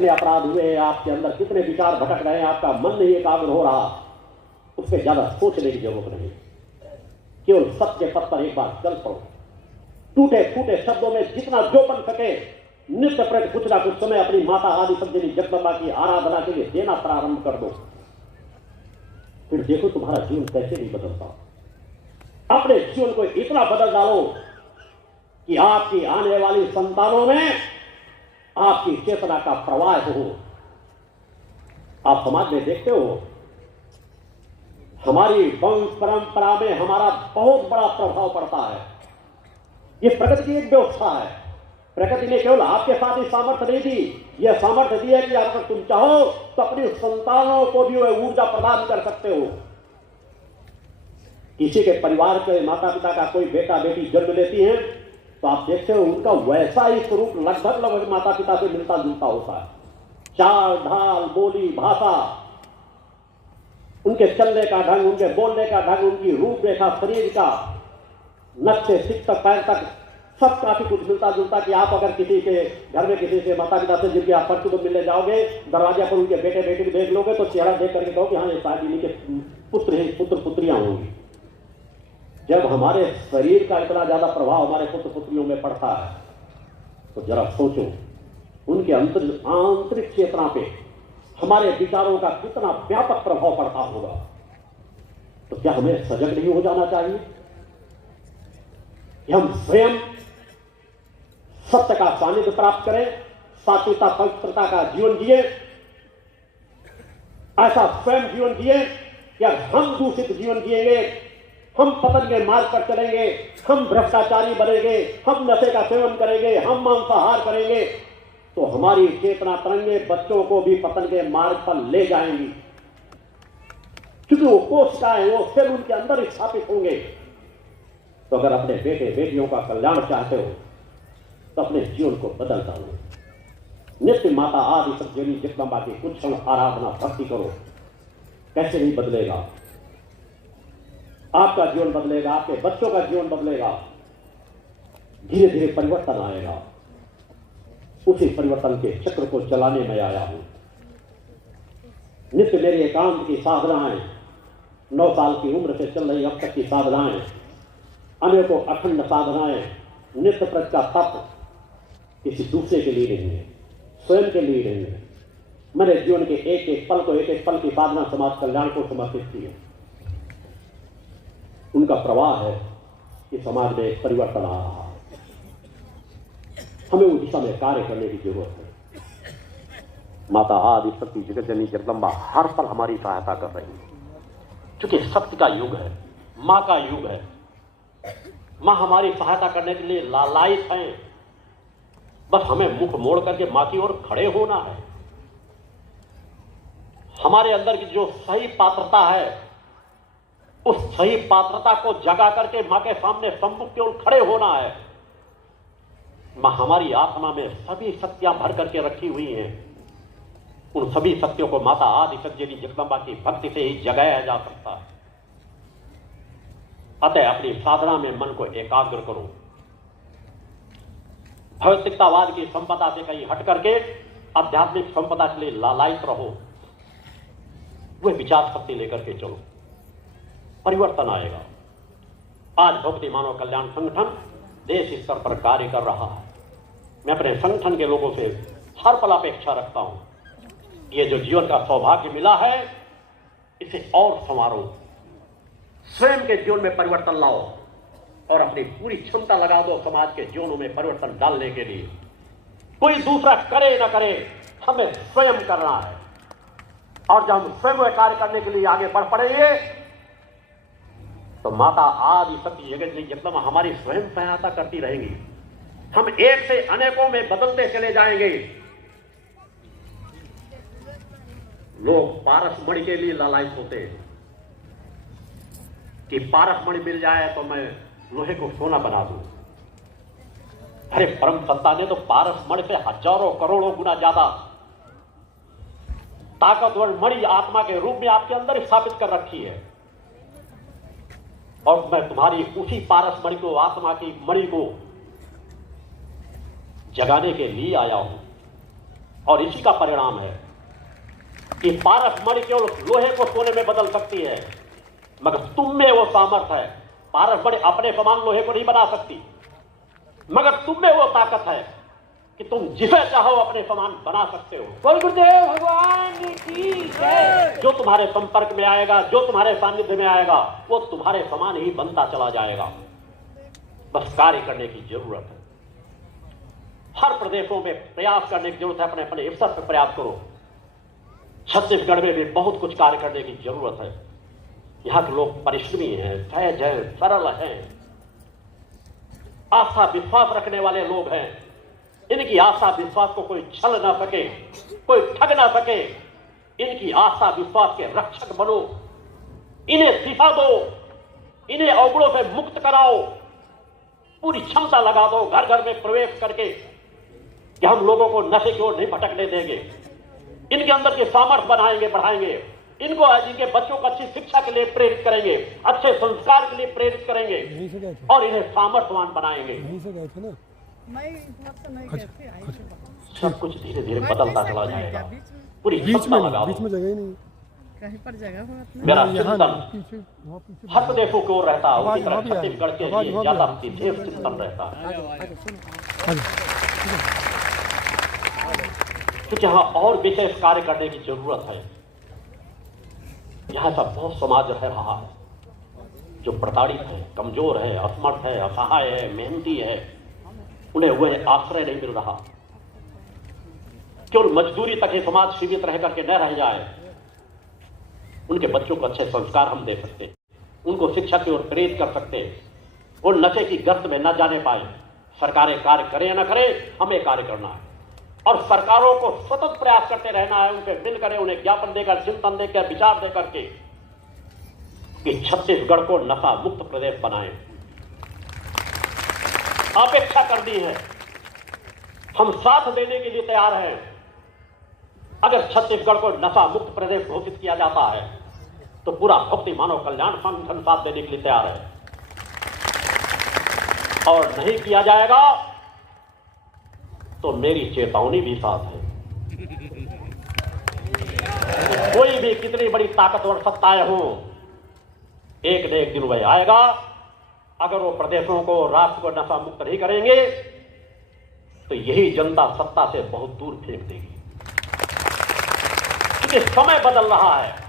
कितने अपराध हुए, आपके अंदर कितने विचार भटक रहे हैं, आपका मन नहीं एकाग्र हो रहा, उस पर ज्यादा सोचने की जरूरत नहीं। केवल सत्य पथ पर एक बार चल पड़ो। टूटे फूटे शब्दों में जितना जो बन सके नित्य प्रति कुछ ना कुछ समय अपनी माता आदि सज्जनी जगदम्बा की आराधना के लिए देना प्रारंभ कर दो। फिर देखो तुम्हारा जीवन कैसे नहीं बदलता। अपने जीवन को इतना बदल डालो कि आपकी आने वाली संतानों में आपकी चेतना का प्रवाह हो। आप समाज में देखते हो, हमारी वंश परंपरा में हमारा बहुत बड़ा प्रभाव पड़ता है। यह प्रकृति की एक व्यवस्था है। प्रकृति ने केवल आपके साथ ही सामर्थ्य नहीं दी, यह सामर्थ्य दी है कि अगर तुम चाहो तो अपनी संतानों को भी वह ऊर्जा प्रदान कर सकते हो। किसी के परिवार के माता पिता का कोई बेटा बेटी जन्म लेती है तो आप देखते हो उनका वैसा ही स्वरूप लगभग माता पिता से मिलता जुलता होता है। चाल ढाल, बोली, भाषा, उनके चलने का ढंग, उनके बोलने का ढंग, उनकी रूपरेखा, शरीर का नख से सिर तक पैर तक सब काफी कुछ मिलता जुलता। कि आप अगर किसी के घर में किसी से माता पिता से जिनके आप परसों को मिलने जाओगे, दरवाजे पर उनके बेटे बेटी को देख लोगे तो चेहरा देख करके कहो कि हाँ ये शायद इन्हीं के पुत्र पुत्रियां होंगी। जब हमारे शरीर का इतना ज्यादा प्रभाव हमारे पुत्र पुत्रियों में पड़ता है तो जरा सोचो उनके आंतरिक चेतना पे हमारे विचारों का कितना व्यापक प्रभाव पड़ता होगा। तो क्या हमें सजग नहीं हो जाना चाहिए कि हम स्वयं सत्य का सानिध्य प्राप्त करें, सात्विकता पवित्रता का जीवन जिए, ऐसा स्वयं जीवन जिए कि हम दूषित जीवन जिएंगे, हम पतन के मार्ग पर चलेंगे, हम भ्रष्टाचारी बनेंगे, हम नशे का सेवन करेंगे, हम मांसाहार करेंगे, तो हमारी चेतना तरंगे बच्चों को भी पतन के मार्ग पर ले जाएंगी। क्योंकि वो कोशिकाएं, वो सेल उनके अंदर स्थापित होंगे। तो अगर अपने बेटे बेटियों का कल्याण चाहते हो तो अपने जीवन को बदल डालो। नित्य माता आदि सज्जनी जगदम्बा की कुछ क्षण आराधना भक्ति करो। कैसे नहीं बदलेगा? आपका जीवन बदलेगा, आपके बच्चों का जीवन बदलेगा, धीरे धीरे परिवर्तन आएगा। उसी परिवर्तन के चक्र को चलाने में आया हूं। नित्य मेरी एकांत की साधनाएं, 9 साल की उम्र से चल रही अब तक की साधनाएं, अनेकों अखंड साधनाएं, नित्य प्रति का तप किसी दूसरे के लिए नहीं है, स्वयं के लिए नहीं है। मेरे जीवन के एक एक पल को, एक एक पल की साधना समाज कल्याण को समर्पित की है। उनका प्रवाह है कि समाज में एक परिवर्तन आ रहा है। हमें उस दिशा में कार्य करने की जरूरत है। माता आदि शक्ति जगत जननी जगदम्बा हर पल हमारी सहायता कर रही है। क्योंकि सत्य का युग है, मां का युग है। मां हमारी सहायता करने के लिए लालायित है। बस हमें मुख मोड़ करके मां की ओर खड़े होना है। हमारे अंदर की जो सही पात्रता है, उस सही पात्रता को जगा करके मां के सामने सम्मुख की ओर खड़े होना है। मां हमारी आत्मा में सभी शक्तियां भर करके रखी हुई हैं। उन सभी शक्तियों को माता आदि सज्जनी जगदम्बा की भक्ति से ही जगाया जा सकता है। अतः अपनी साधना में मन को एकाग्र करो। भौतिकतावाद की संपदा से कहीं हट करके आध्यात्मिक संपदा के लिए लालायित रहो। वह विचार शक्ति लेकर के चलो, परिवर्तन आएगा। आज भक्ति मानव कल्याण संगठन देश स्तर पर कार्य कर रहा है। मैं अपने संगठन के लोगों से हर पल अपेक्षा रखता हूं, ये जो जीवन का सौभाग्य मिला है इसे और संवारो, स्वयं के जीवन में परिवर्तन लाओ और अपनी पूरी क्षमता लगा दो समाज के जीवनों में परिवर्तन डालने के लिए। कोई दूसरा करे ना करे, हमें स्वयं करना है। और जब हम स्वयं वह कार्य करने के लिए आगे बढ़ पड़ेंगे तो माता आदि शक्ति जगत जगदम्बा हमारी स्वयं सहायता करती रहेंगी। हम एक से अनेकों में बदलते चले जाएंगे। लोग पारसमणि के लिए लालायित होते हैं कि पारसमणि मिल जाए तो मैं लोहे को सोना बना दूं। अरे परम सत्ता ने तो पारसमणि से हजारों करोड़ों गुना ज्यादा ताकतवर मणि आत्मा के रूप में आपके अंदर स्थापित कर रखी है। और मैं तुम्हारी उसी पारसमणि को, आत्मा की मणि को जगाने के लिए आया हूं। और इसी का परिणाम है कि पारसमणि केवल लोहे को सोने में बदल सकती है, मगर तुम में वो सामर्थ्य है। पारसमणि अपने समान लोहे को नहीं बना सकती, मगर तुम में वो ताकत है कि तुम जिसे चाहो अपने समान बना सकते हो। बोल गुरुदेव भगवान की जय। जो तुम्हारे संपर्क में आएगा, जो तुम्हारे सानिध्य में आएगा, वो तुम्हारे समान ही बनता चला जाएगा। बस कार्य करने की जरूरत है। हर प्रदेशों में प्रयास करने की जरूरत है। अपने अपने स्तर पर प्रयास करो। छत्तीसगढ़ में भी बहुत कुछ कार्य करने की जरूरत है। यहाँ के लोग परिश्रमी हैं, सहज हैं, सरल हैं, आस्था विश्वास रखने वाले लोग हैं। इनकी आस्था विश्वास को कोई छल ना सके, कोई ठग ना सके। इनकी आस्था विश्वास के रक्षक बनो, इन्हें दिशा दो, इन्हें अवगुणों से मुक्त कराओ, पूरी क्षमता लगा दो घर घर में प्रवेश करके कि हम लोगों को नशे की ओर नहीं भटकने देंगे। इनके अंदर के सामर्थ्य बनाएंगे, बढ़ाएंगे। इनको इनके बच्चों को अच्छी शिक्षा के लिए प्रेरित करेंगे, अच्छे संस्कार के लिए प्रेरित करेंगे और इन्हें सामर्थ्यवान बनाएंगे। सब कुछ धीरे धीरे बदलता चला जाएगा। पूरी क्षमता लगा दो। जगह ही नहीं, कहीं पर जगह हो। मेरा चिंतन हर प्रदेशों की ओर रहता है, उसी तरह छत्तीसगढ़ के लिए ज्यादा विशेष चिंतन रहता है, क्योंकि यहाँ और विशेष कार्य करने की जरूरत है। यहाँ सब बहुत समाज रह रहा है जो प्रताड़ित है, कमजोर है, असमर्थ है, असहाय है, मेहनती है। उन्हें वह आश्रय नहीं मिल रहा। केवल मजदूरी तक ही समाज सीमित रह करके न रह जाए। उनके बच्चों को अच्छे संस्कार हम दे सकते हैं, उनको शिक्षा की ओर प्रेरित कर सकते हैं। वो नशे की गर्त में न जाने पाए। सरकारें कार्य करें या न करें, हमें कार्य करना है और सरकारों को सतत प्रयास करते रहना है। उनसे मिल करें, उन्हें ज्ञापन देकर, चिंतन देकर, विचार देकर के कि छत्तीसगढ़ को नशा मुक्त प्रदेश बनाएं। अपेक्षा करनी है, हम साथ देने के लिए तैयार हैं। अगर छत्तीसगढ़ को नशा मुक्त प्रदेश घोषित किया जाता है तो पूरा भक्ति मानव कल्याण संगठन साथ देने के लिए तैयार है, और नहीं किया जाएगा तो मेरी चेतावनी भी साथ है। कोई भी कितनी बड़ी ताकतवर सत्ताएं हो, एक न एक दिन वह आएगा। अगर वो प्रदेशों को, राष्ट्र को नशा मुक्त नहीं करेंगे तो यही जनता सत्ता से बहुत दूर फेंक देगी, क्योंकि समय बदल रहा है।